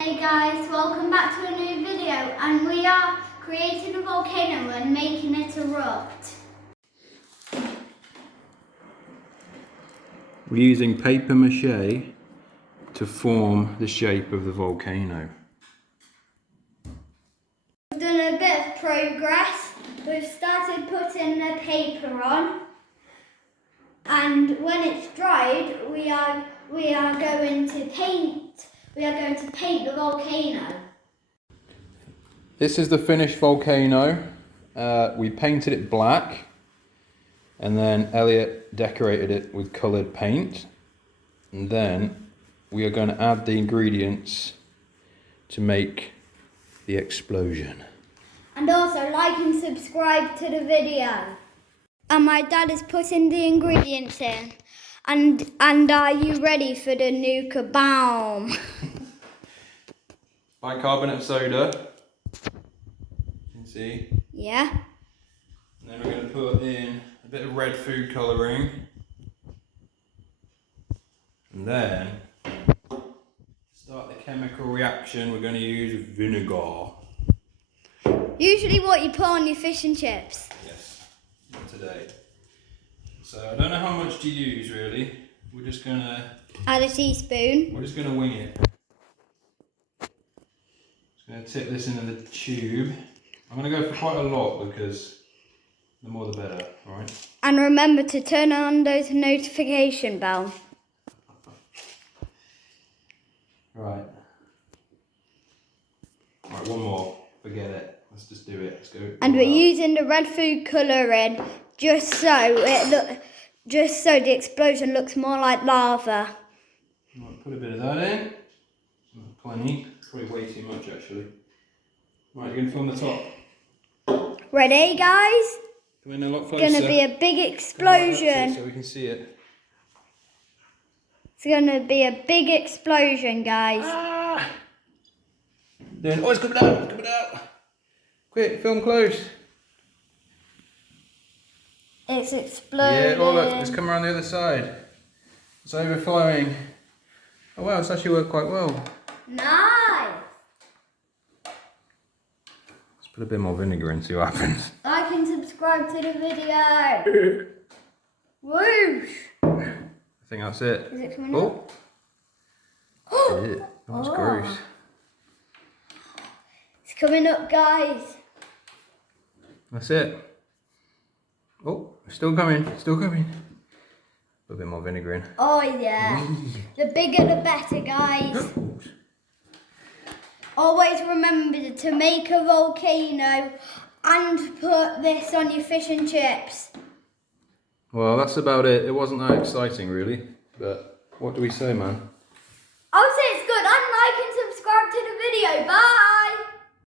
Hey guys, welcome back to a new video, and we are creating a volcano and making it erupt. We're using paper mache to form the shape of the volcano. We've done a bit of progress. We've started putting the paper on, and when it's dried, we are going to paint. We are going to paint the volcano. This is the finished volcano. We painted it black, and then Elliot decorated it with coloured paint. And then we are going to add the ingredients to make the explosion. And also like and subscribe to the video. And my dad is putting the ingredients in. And are you ready for the new kaboom? Bicarbonate soda, you can see. Yeah. And then we're going to put in a bit of red food colouring. And then, to start the chemical reaction, we're going to use vinegar. Usually what you put on your fish and chips. Yes, not today. So I don't know how much to use really. We're just going to Add a teaspoon. wing it. Just going to tip this into the tube. I'm going to go for quite a lot because the more the better, alright? And remember to turn on those notification bell. Right, one more. Forget it. Let's just do it. Let's go. And we're using the red food colouring just so the explosion looks more like lava. Right, put a bit of that in. Plenty. Probably way too much actually. Right, you're going to film the top. Ready, guys? Come in a lot closer. It's going to be a big explosion. So we can see it. It's going to be a big explosion, guys. Ah! Then, oh, it's coming out! It's coming out! Quick, film close. It's exploding. Yeah, oh look, it's come around the other side. It's overflowing. Oh wow, it's actually worked quite well. Nice. Let's put a bit more vinegar in, see what happens. Like and subscribe to the video. Whoosh. I think that's it. Is it coming up? Yeah. Oh, that's gross. It's coming up, guys. That's it. Oh, it's still coming, still coming. A bit more vinegar in. Oh yeah. The bigger the better, guys. Always remember to make a volcano and put this on your fish and chips. Well, that's about it. It wasn't that exciting really, but what do we say, man?